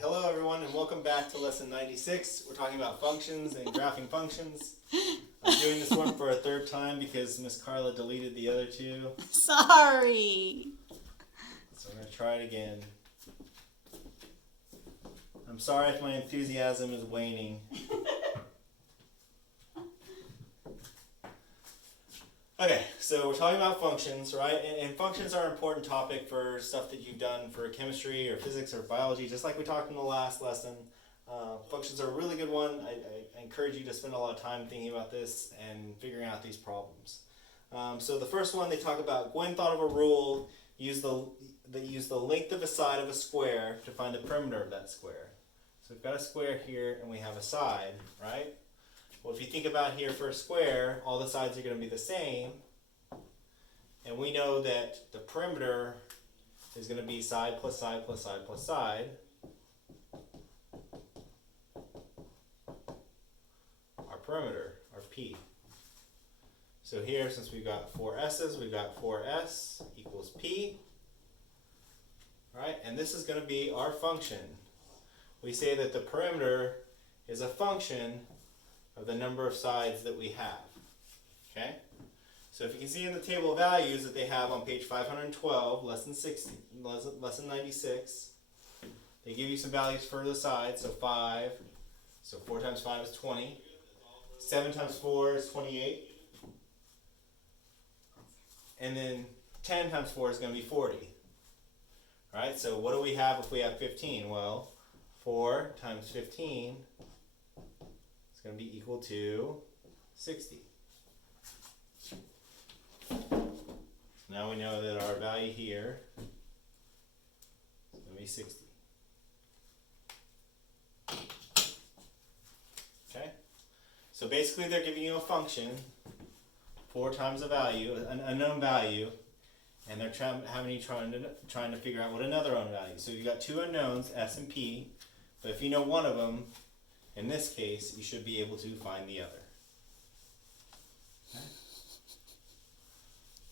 Hello everyone and welcome back to lesson 96. We're talking about functions and graphing functions. I'm doing this one for a third time because Miss Carla deleted the other two. Sorry. So we're going to try it again. I'm sorry if my enthusiasm is waning. Okay, so we're talking about functions, right? And functions are an important topic for stuff that you've done for chemistry or physics or biology, just like we talked in the last lesson. Functions are a really good one. I encourage you to spend a lot of time thinking about this and figuring out these problems. So the first one, they talk about Gwen thought of a rule that used the length of a side of a square to find the perimeter of that square. So we've got a square here and we have a side, right? Well, if you think about here for a square, all the sides are going to be the same. And we know that the perimeter is going to be side plus side plus side plus side. Our perimeter, our P. So here, since we've got four S's, we've got 4S equals P. All right, and this is going to be our function. We say that the perimeter is a function of the number of sides that we have. Okay? So if you can see in the table of values that they have on page 512, lesson 96, they give you some values for the sides. So 5, so 4 times 5 is 20. 7 times 4 is 28. And then 10 times 4 is going to be 40. All right, so what do we have if we have 15? Well, 4 times 15 is going to be equal to 60. Now we know that our value here is going to be 60. Okay? So basically they're giving you a function, 4 times a value, an unknown value, and they're trying to figure out what another unknown value. So you've got two unknowns, S and P, but if you know one of them, in this case, you should be able to find the other. Okay.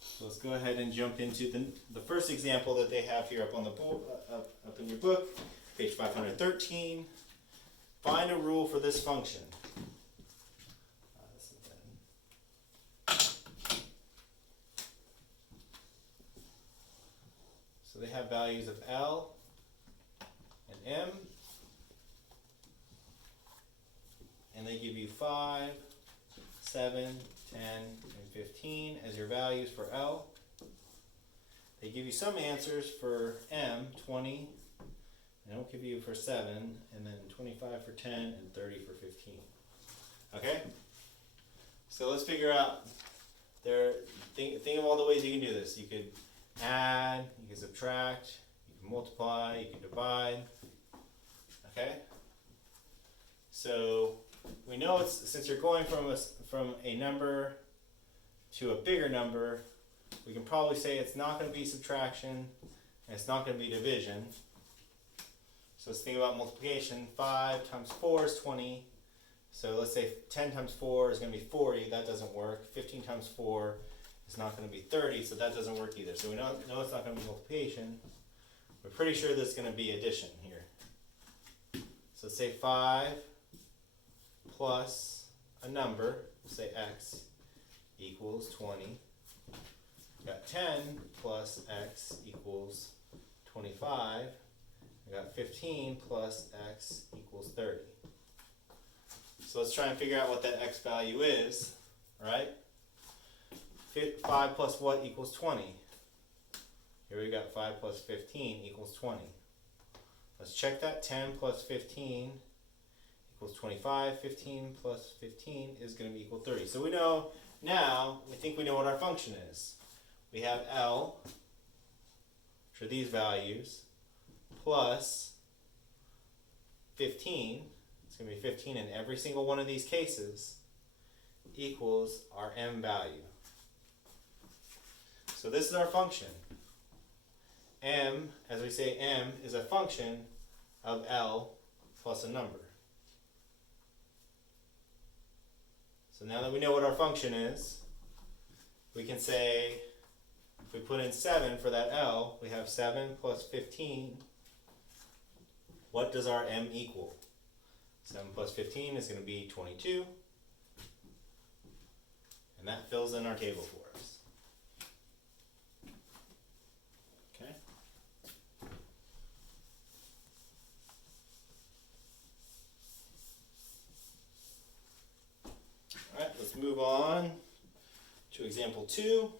So let's go ahead and jump into the first example that they have here up on the board, up in your book, page 513. Find a rule for this function. So they have values of L and M. And they give you 5, 7, 10, and 15 as your values for L. They give you some answers for M, 20. They don't give you for 7, and then 25 for 10, and 30 for 15. Okay? So let's figure out, think of all the ways you can do this. You could add, you can subtract, you can multiply, you can divide. Okay? So we know since you're going from a number to a bigger number, we can probably say it's not going to be subtraction and it's not going to be division. So let's think about multiplication. 5 times 4 is 20. So let's say 10 times 4 is going to be 40. That doesn't work. 15 times 4 is not going to be 30. So that doesn't work either. So we know it's not going to be multiplication. We're pretty sure this is going to be addition here. So say 5 plus a number, say x, equals 20. We got 10 plus x equals 25. We got 15 plus x equals 30. So let's try and figure out what that x value is, right? 5 plus what equals 20? Here we got 5 plus 15 equals 20. Let's check that. 10 plus 15 equals 25. 15 plus 15 is going to be equal 30. So we know now, we think we know what our function is. We have L, which are these values, plus 15, it's going to be 15 in every single one of these cases, equals our M value. So this is our function. M, as we say, M is a function of L plus a number. So now that we know what our function is, we can say, if we put in 7 for that L, we have 7 plus 15 what does our m equal? 7 plus 15 is going to be 22. And that fills in our table for us. Okay. Alright, let's move on to example 2.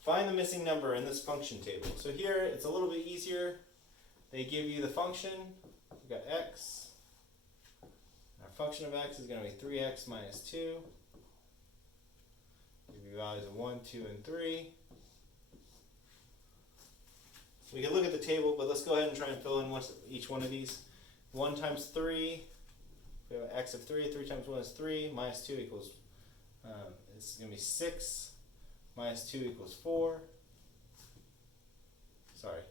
Find the missing number in this function table. So here it's a little bit easier. They give you the function. We've got x. Our function of x is going to be 3x minus 2. Give you values of 1, 2, and 3. We can look at the table, but let's go ahead and try and fill in each one of these. 1 times 3, we have an x of 3. 3 times 1 is 3. Minus 2 equals, it's going to be 6. Minus 2 equals 4. Sorry.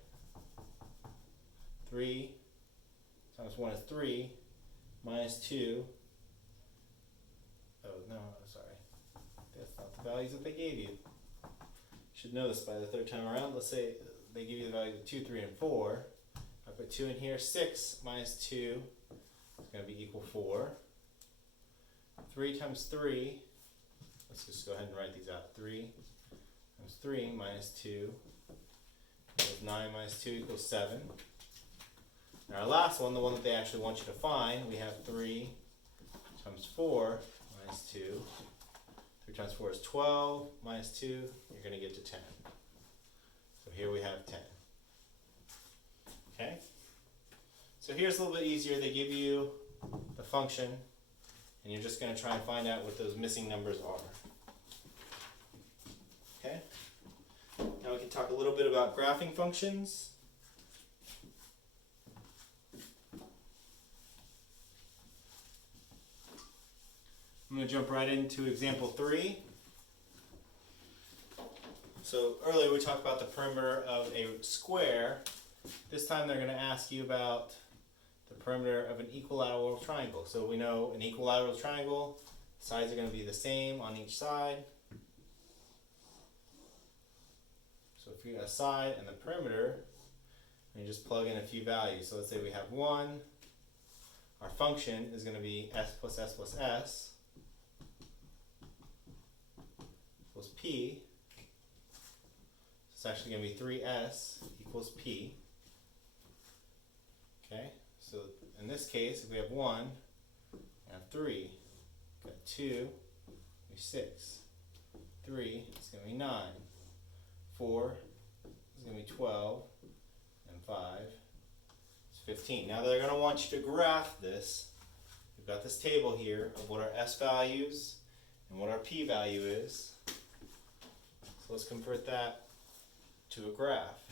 3 times 1 is 3. Minus 2. Oh, no, sorry. That's not the values that they gave you. Should know this by the third time around. Let's say they give you the values of 2, 3, and 4. I put 2 in here. 6 minus 2 is going to be equal 4. 3 times 3. Let's just go ahead and write these out. 3 times 3 minus 2 equals 9 minus 2 equals 7. Now our last one, the one that they actually want you to find, we have 3 times 4 minus 2. 3 times 4 is 12, minus 2, you're going to get to 10. So here we have 10. Okay? So here's a little bit easier. They give you the function, and you're just going to try and find out what those missing numbers are. Okay? Now we can talk a little bit about graphing functions. I'm going to jump right into example 3. So earlier we talked about the perimeter of a square. This time they're going to ask you about the perimeter of an equilateral triangle. So we know an equilateral triangle, sides are going to be the same on each side. So if you got a side and the perimeter, you just plug in a few values. So let's say we have 1. Our function is going to be s plus s plus s. Equals p. It's actually going to be 3s equals p. Okay, so in this case, if we have 1, we have 3. We've got 2, we have 6. 3, it's going to be 9. 4 is going to be 12. And 5 is 15. Now they're going to want you to graph this. We've got this table here of what our s values and what our p value is. So let's convert that to a graph.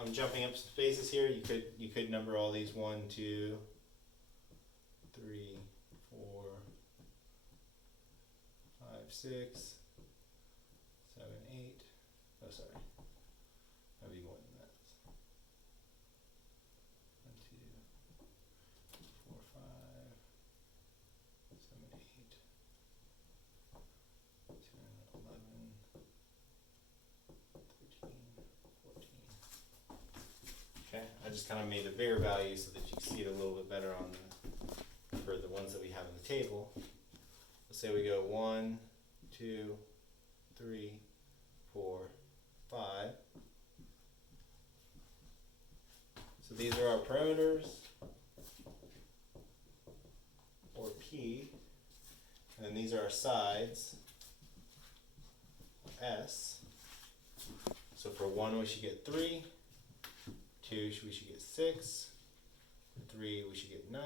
I'm jumping up some spaces here. You could number all these 1, 2, 3, 4, 5, 6, 7, 8. Oh, sorry. That'd be more than that. 1, 2, 4, 5, 7, 8, 10, 11, 13, 14. Okay, I just kind of made a bigger value so that you can see it a little bit better on for the ones that we have in the table. Let's say we go 1, 2, 3, 4, 5. So these are our parameters, or P, and then these are our sides, S. So for 1 we should get 3, 2 we should get 6, for 3 we should get 9,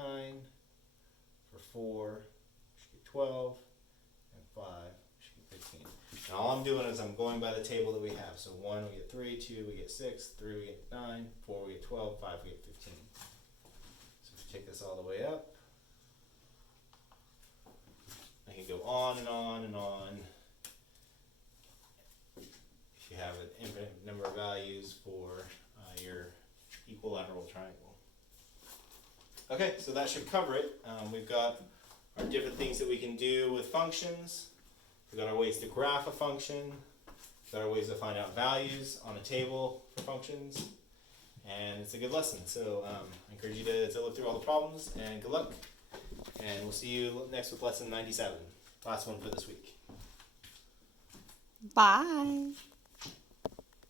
for 4 we should get 12, and 5 we should get 15. Now all I'm doing is I'm going by the table that we have. So 1 we get 3, 2 we get 6, 3 we get 9, 4 we get 12, 5 we get 15. So if you take this all the way up, I can go on and on and on. If you have an infinite number of values for your equilateral triangle. Okay, so that should cover it. We've got our different things that we can do with functions. We've got our ways to graph a function. We've got our ways to find out values on a table for functions. And it's a good lesson. So I encourage you to look through all the problems, and good luck. And we'll see you next with lesson 97. Last one for this week. Bye.